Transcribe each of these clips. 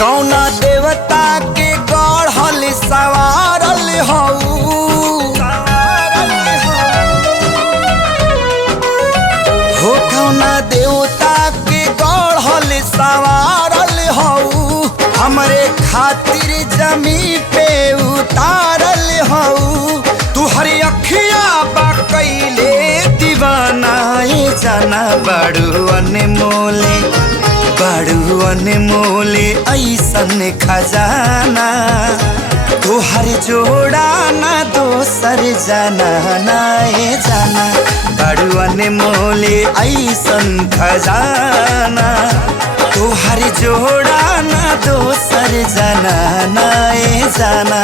कौना देवता के गढ़ल सवारल हो कौना देवता के गढ़ल सवारल हो हमरे खातिर जमी पे उतारल हो तू हरी अखिया बा कैले दीवाना जाना बड़ू अनमोले ऐसन खजाना तोहर जोड़ा ना दोसर जाना नाए जाना बड़ू अनमोले ऐसन खजाना तोहर जोड़ा ना दोसर जाना नाए जाना।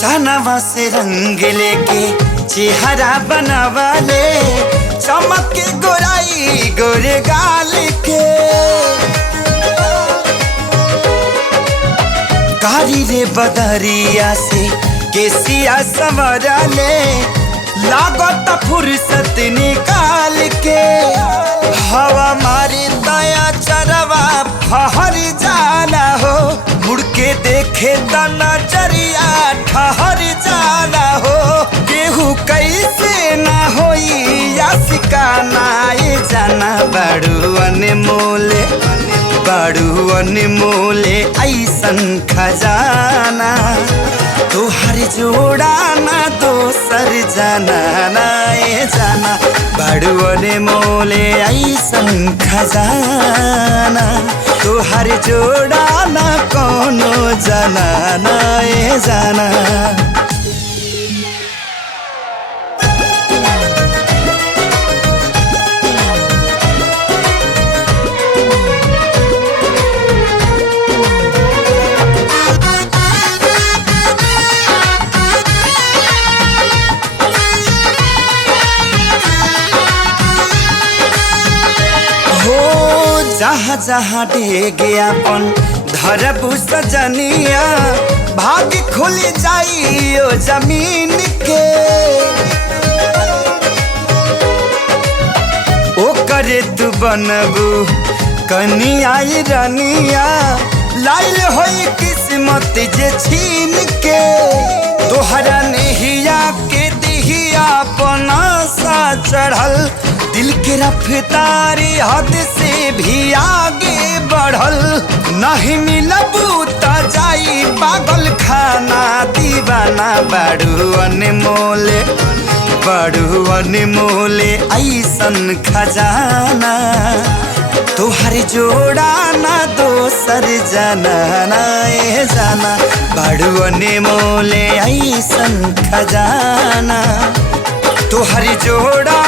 सनवा से रंग लेके चेहरा बनावाले चमक के गोराई गोरे गाल के कारी रे बदरिया से केसिया संवरा ले लागत फुर्सत निकाल के हवा मारी दया चरवा फहर जाना हो मुड़ के देखे त नजरिया ठहर जाना हो केहू कैसे ना होई यासिका नाए जाना बड़ू अनमोले ऐसन खजाना तोहर जोड़ा ना दोसर जाना नाए जाना बड़ू अनमोले ऐसन खजाना तोहर जोड़ा ना कोनो जाना नाए जाना। जहाँ जहाँ डेगे अपन धरबू सजनिया भाग खुल जाइयो जमीन के ओ करे तू बनबू कनिया रनिया लाइल होई किस्मत जे छीन के तोहरा नहिया के दिहिया पनासा चढ़ल दिल के रफ्तारी हद से भी आगे बढ़ल नहीं मिलबू त जाई पागल खाना दीवाना बड़ू अनमोले ऐसन खजाना तोहर जोड़ा ना दोसर जाना नाए जाना बड़ू अनमोले ऐसन खजाना तोहर जोड़ा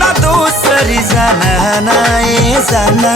ना दोसर जाना नाए जाना।